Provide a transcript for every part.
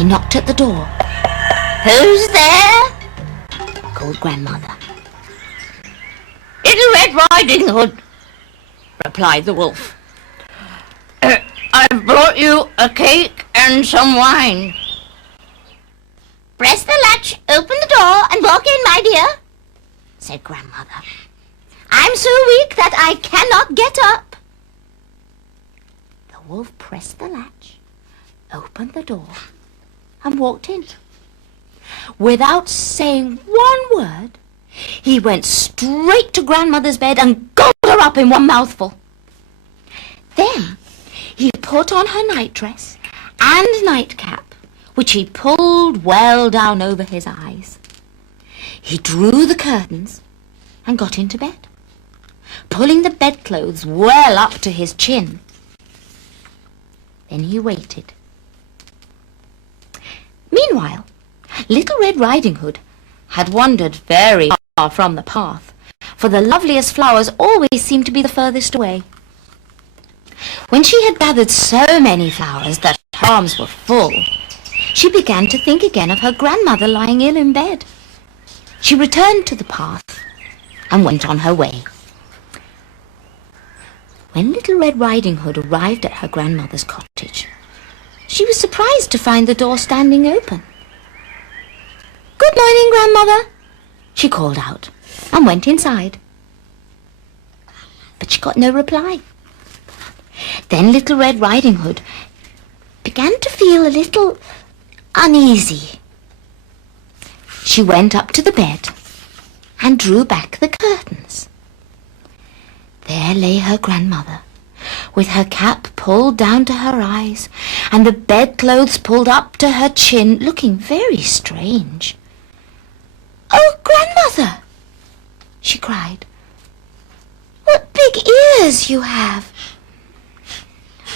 He knocked at the door. "Who's there?" called Grandmother. "Little Red Riding Hood," replied the wolf. "I've brought you a cake and some wine." "Press the latch, open the door, and walk in, my dear," said Grandmother. "I'm so weak that I cannot get up." The wolf pressed the latch, opened the door, and walked in. Without saying one word, he went straight to Grandmother's bed and gobbled her up in one mouthful. Then he put on her nightdress and nightcap, which he pulled well down over his eyes. He drew the curtains and got into bed, pulling the bedclothes well up to his chin. Then he waited. Meanwhile, Little Red Riding Hood had wandered very far from the path, for the loveliest flowers always seemed to be the furthest away. When she had gathered so many flowers that her arms were full, she began to think again of her grandmother lying ill in bed. She returned to the path and went on her way. When Little Red Riding Hood arrived at her grandmother's cottage, she was surprised to find the door standing open. "Good morning, Grandmother," she called out, and went inside. But she got no reply. Then Little Red Riding Hood began to feel a little uneasy. She went up to the bed and drew back the curtains. There lay her grandmother, with her cap pulled down to her eyes and the bedclothes pulled up to her chin, looking very strange. "Oh, Grandmother," she cried, "what big ears you have!"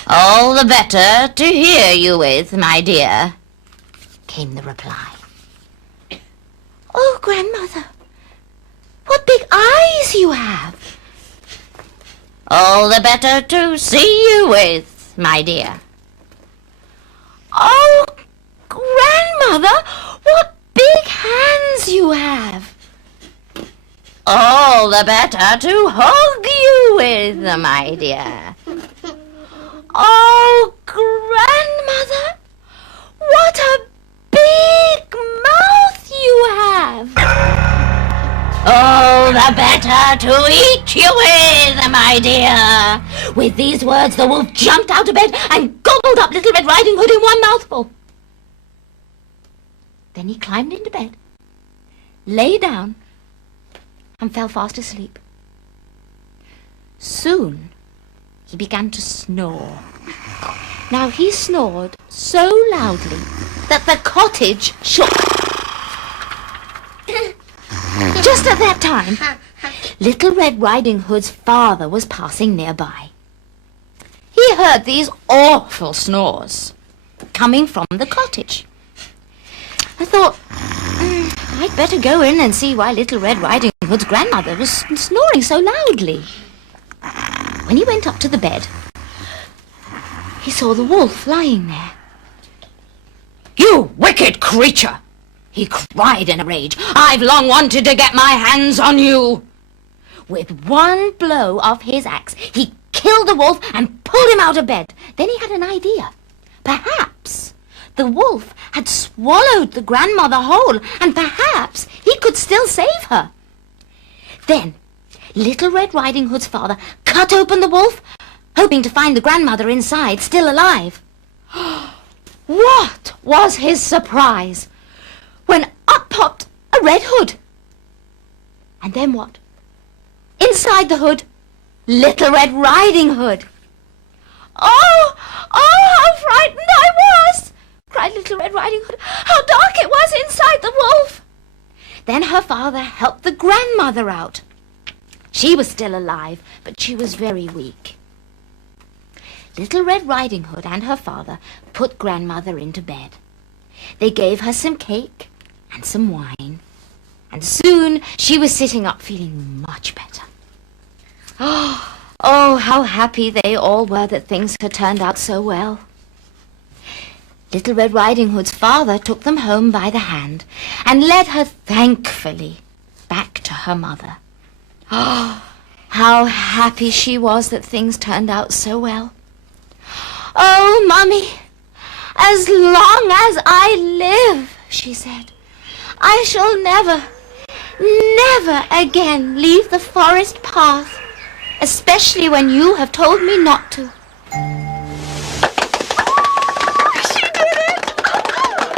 "All the better to hear you with, my dear," came the reply. "Oh, Grandmother, what big eyes you have!" "All the better to see you with, my dear." "Oh, Grandmother, what big hands you have!" "All the better to hug you with, my dear." "Oh, Grandmother, what a big mouth you have!" "All the better to eat you with, my dear." With these words, the wolf jumped out of bed and gobbled up Little Red Riding Hood in one mouthful. Then he climbed into bed, lay down, and fell fast asleep. Soon he began to snore. Now he snored so loudly that the cottage shook. Just at that time, Little Red Riding Hood's father was passing nearby. He heard these awful snores coming from the cottage. I thought, I'd better go in and see why Little Red Riding Hood's grandmother was snoring so loudly. When he went up to the bed, he saw the wolf lying there. "You wicked creature!" he cried in a rage. "I've long wanted to get my hands on you." With one blow of his axe, he killed the wolf and pulled him out of bed. Then he had an idea. Perhaps the wolf had swallowed the grandmother whole, and perhaps he could still save her. Then Little Red Riding Hood's father cut open the wolf, hoping to find the grandmother inside, still alive. What was his surprise when up popped a red hood. And then what? Inside the hood, Little Red Riding Hood. "Oh, how frightened I was!" cried Little Red Riding Hood. "How dark it was inside the wolf!" Then her father helped the grandmother out. She was still alive, but she was very weak. Little Red Riding Hood and her father put grandmother into bed. They gave her some cake and some wine, and soon she was sitting up feeling much better. Oh, how happy they all were that things had turned out so well. Little Red Riding Hood's father took them home by the hand and led her thankfully back to her mother. Oh, how happy she was that things turned out so well. "Oh, Mummy, as long as I live," she said, "I shall never again leave the forest path, especially when you have told me not to."